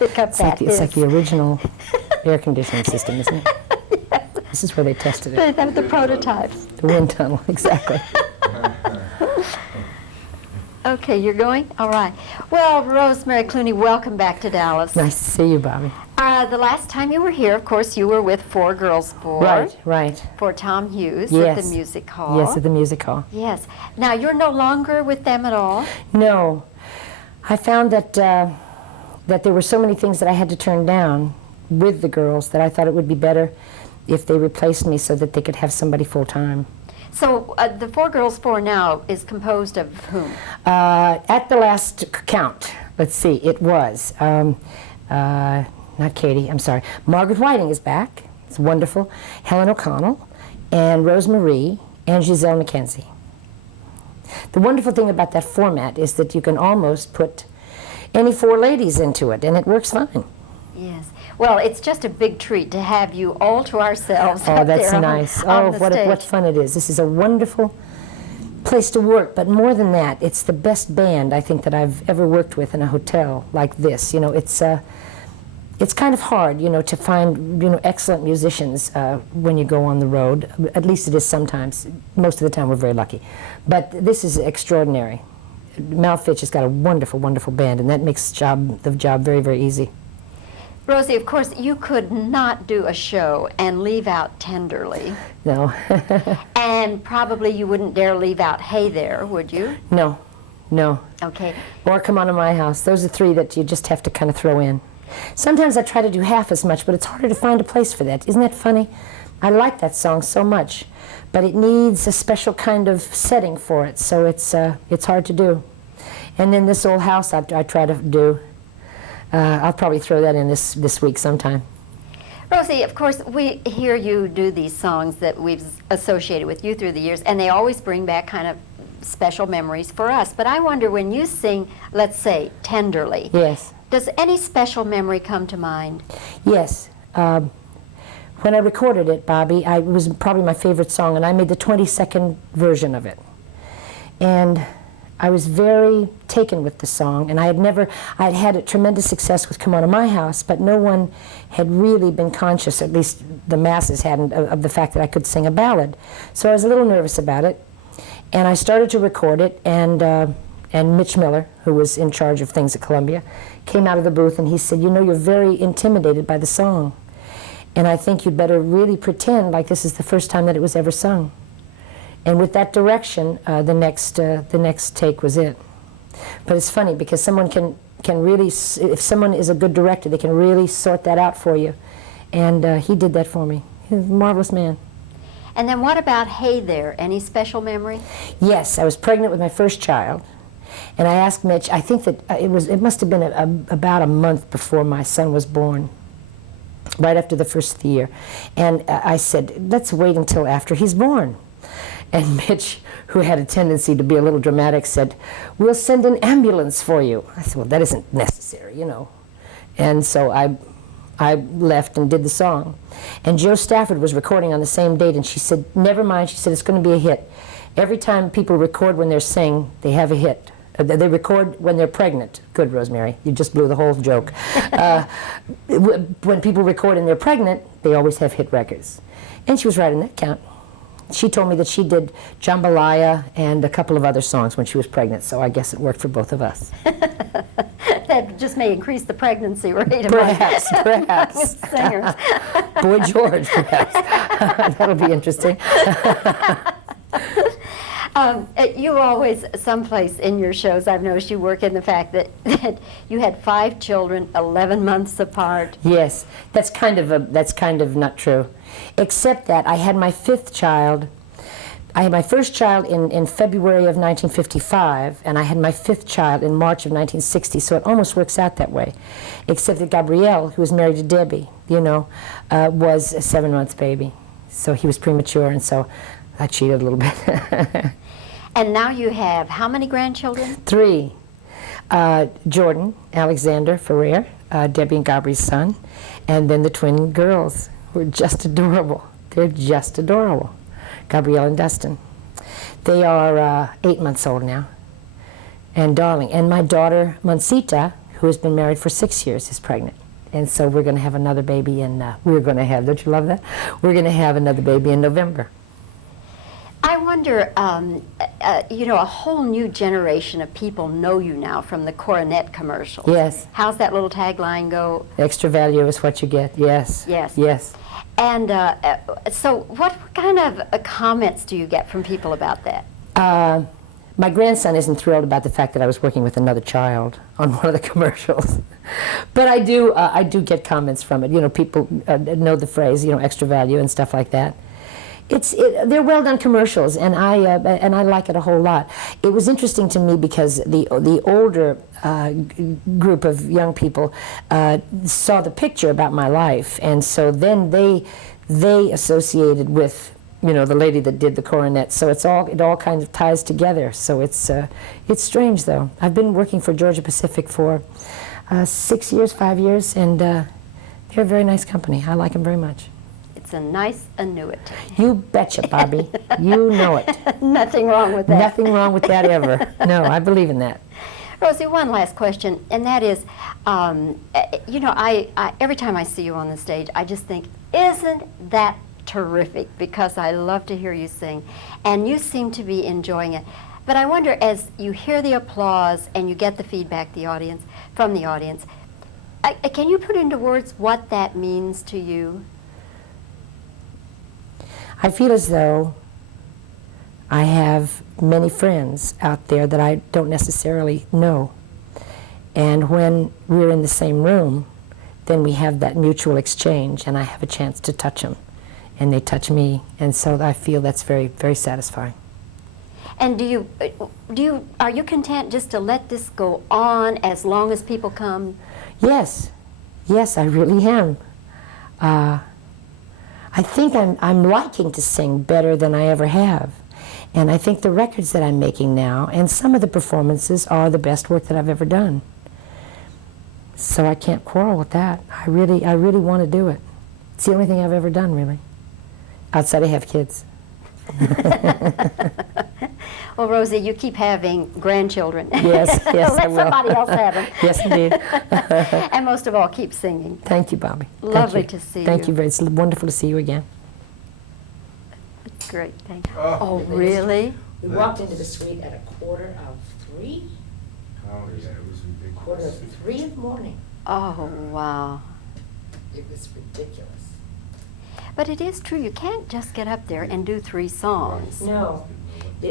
pick up that It's like the original air conditioning system, isn't it? Yes. This is where they tested They it. have the prototypes. The wind tunnel, exactly. Okay, you're going? All right. Well, Rosemary Clooney, welcome back to Dallas. Nice to see you, Bobbie. The last time you were here, of course, you were with Four Girls Four. Right. For Tom Hughes Yes. at the music hall. Yes, at the music hall. Yes. Now, you're no longer with them at all? No. I found that that there were so many things that I had to turn down with the girls that I thought it would be better if they replaced me so that they could have somebody full-time. So the Four Girls Four now is composed of whom? At the last count, let's see, it was, not Katie, I'm sorry, Margaret Whiting is back, it's wonderful, Helen O'Connell, and Rosemary, and Giselle McKenzie. The wonderful thing about that format is that you can almost put any four ladies into it, and it works fine. Yes. Well, it's just a big treat to have you all to ourselves. Oh, up that's there nice. on the what stage. fun it is. This is a wonderful place to work, but more than that, it's the best band I think that I've ever worked with in a hotel like this. You know, it's kind of hard, you know, to find, you know, excellent musicians when you go on the road. At least it is sometimes. Most of the time we're very lucky. But this is extraordinary. Mal Fitch has got a wonderful, wonderful band, and that makes the job very, very easy. Rosie, of course, you could not do a show and leave out Tenderly. No. And probably you wouldn't dare leave out Hey There, would you? No. Okay. Or Come On to My House. Those are three that you just have to kind of throw in. Sometimes I try to do half as much, but it's harder to find a place for that. Isn't that funny? I like that song so much, but it needs a special kind of setting for it, so it's hard to do. And then This Old House I try to do. I'll probably throw that in this week sometime. Rosie, of course, we hear you do these songs that we've associated with you through the years, and they always bring back kind of special memories for us. But I wonder, when you sing, let's say, Tenderly, Yes. does any special memory come to mind? Yes. When I recorded it, Bobbie, it was probably my favorite song, and I made the 22nd version of it. And I was very taken with the song, and I'd had a tremendous success with Come On to My House, but no one had really been conscious, at least the masses hadn't, of the fact that I could sing a ballad. So I was a little nervous about it, and I started to record it, and Mitch Miller, who was in charge of things at Columbia, came out of the booth and he said, you know, you're very intimidated by the song, and I think you'd better really pretend like this is the first time that it was ever sung. And with that direction, the next take was it. But it's funny because someone can really, if someone is a good director, they can really sort that out for you. And he did that for me. He's a marvelous man. And then what about Hey There? Any special memory? Yes, I was pregnant with my first child, and I asked Mitch. I think that it must have been about a month before my son was born, right after the first year. And I said, let's wait until after he's born. And Mitch, who had a tendency to be a little dramatic, said, we'll send an ambulance for you. I said, well, that isn't necessary, you know. And so I left and did the song. And Jo Stafford was recording on the same date, and she said, never mind, she said, it's going to be a hit. Every time people record when they're singing, they have a hit. They record when they're pregnant. Good, Rosemary, you just blew the whole joke. When people record and they're pregnant, they always have hit records. And she was right on that count. She told me that she did Jambalaya and a couple of other songs when she was pregnant, so I guess it worked for both of us. That just may increase the pregnancy rate Perhaps. with singers. Boy George, perhaps. That'll be interesting. You always, someplace in your shows, I've noticed you work in the fact that you had 5 children, 11 months apart. Yes, that's kind of not true. Except that I had my 5th child. I had my first child in February of 1955, and I had my 5th child in March of 1960, so it almost works out that way. Except that Gabrielle, who was married to Debbie, you know, was a 7-month baby. So he was premature, and so I cheated a little bit. And now you have how many grandchildren? 3. Jordan, Alexander Ferrer, Debbie and Gabri's son, and then the twin girls who are just adorable. They're just adorable. Gabrielle and Dustin. They are 8 months old now, and darling. And my daughter, Monsita, who has been married for 6 years, is pregnant. And so we're going to have another baby in, don't you love that? We're going to have another baby in November. I wonder, a whole new generation of people know you now from the Coronet commercials. Yes. How's that little tagline go? Extra value is what you get. Yes. Yes. Yes. And so what kind of comments do you get from people about that? My grandson isn't thrilled about the fact that I was working with another child on one of the commercials. But I do get comments from it. People know the phrase, extra value and stuff like that. They're well done commercials, and I like it a whole lot. It was interesting to me because the older group of young people saw the picture about my life, and so then they associated with the lady that did the coronet. So it all kind of ties together. So it's strange though. I've been working for Georgia Pacific for 5 years, and they're a very nice company. I like them very much. It's a nice annuity. You betcha, Bobbie. You know it. Nothing wrong with that. Nothing wrong with that ever. No, I believe in that. Rosie, one last question, and that is, every time I see you on the stage, I just think, isn't that terrific? Because I love to hear you sing, and you seem to be enjoying it. But I wonder, as you hear the applause and you get the feedback from the audience, can you put into words what that means to you? I feel as though I have many friends out there that I don't necessarily know. And when we're in the same room, then we have that mutual exchange, and I have a chance to touch them, and they touch me, and so I feel that's very, very satisfying. And are you content just to let this go on as long as people come? Yes, I really am. I think I'm liking to sing better than I ever have. And I think the records that I'm making now and some of the performances are the best work that I've ever done. So I can't quarrel with that. I really want to do it. It's the only thing I've ever done, really. Outside I have kids. Well, Rosie, you keep having grandchildren. Yes, I will. Let somebody else have them. Yes, indeed. And most of all, keep singing. Thank you, Bobbie. Lovely to see you. Thank you very much. It's wonderful to see you again. That's great. Thank you. Oh, really? We walked into the suite at 2:45. Oh, yeah, it was ridiculous. 2:45 in the morning. Oh, wow. It was ridiculous. But it is true, you can't just get up there and do 3 songs. No,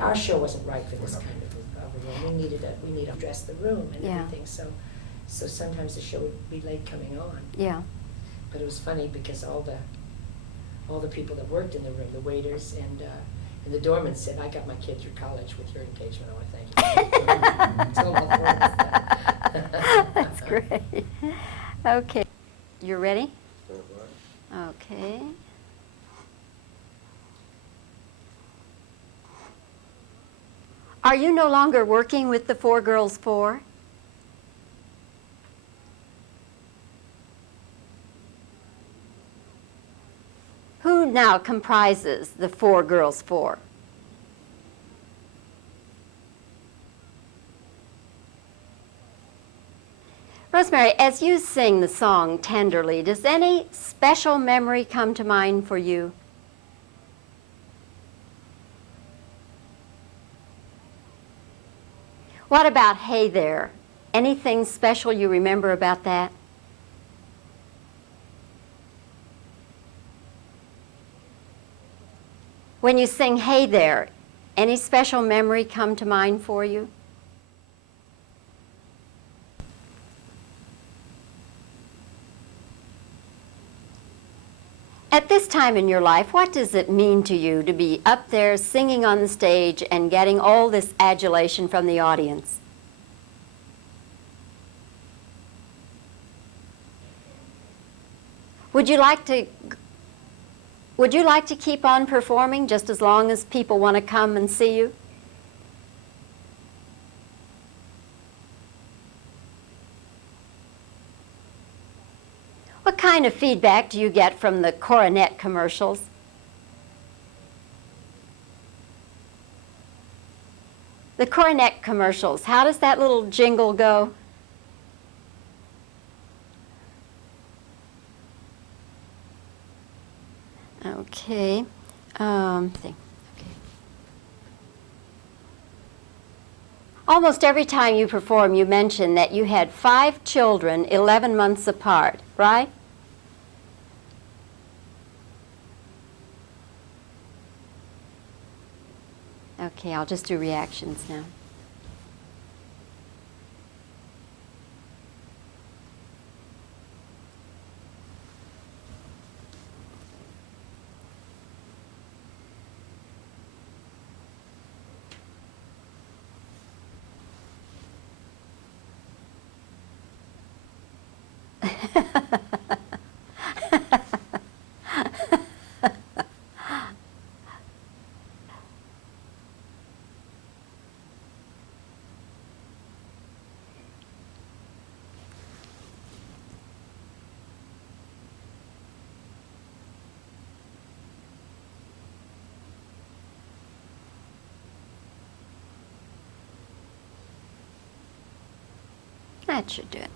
our show wasn't right for this kind of a room. We needed to dress the room and everything, so sometimes the show would be late coming on. Yeah. But it was funny because all the people that worked in the room, the waiters and the doorman said, "I got my kid through college with your engagement. I want to thank you." So That's great. Okay. You ready? Okay. Are you no longer working with the 4 Girls 4? Who now comprises the 4 Girls 4? Rosemary, as you sing the song tenderly, does any special memory come to mind for you? What about Hey There? Anything special you remember about that? When you sing Hey There, any special memory come to mind for you? At this time in your life, what does it mean to you to be up there singing on the stage and getting all this adulation from the audience? Would you like to keep on performing just as long as people want to come and see you? What kind of feedback do you get from the Coronet commercials? The Coronet commercials, how does that little jingle go? Okay. Okay. Almost every time you perform, you mention that you had 5 children 11 months apart, right? Okay, I'll just do reactions now. That should do it.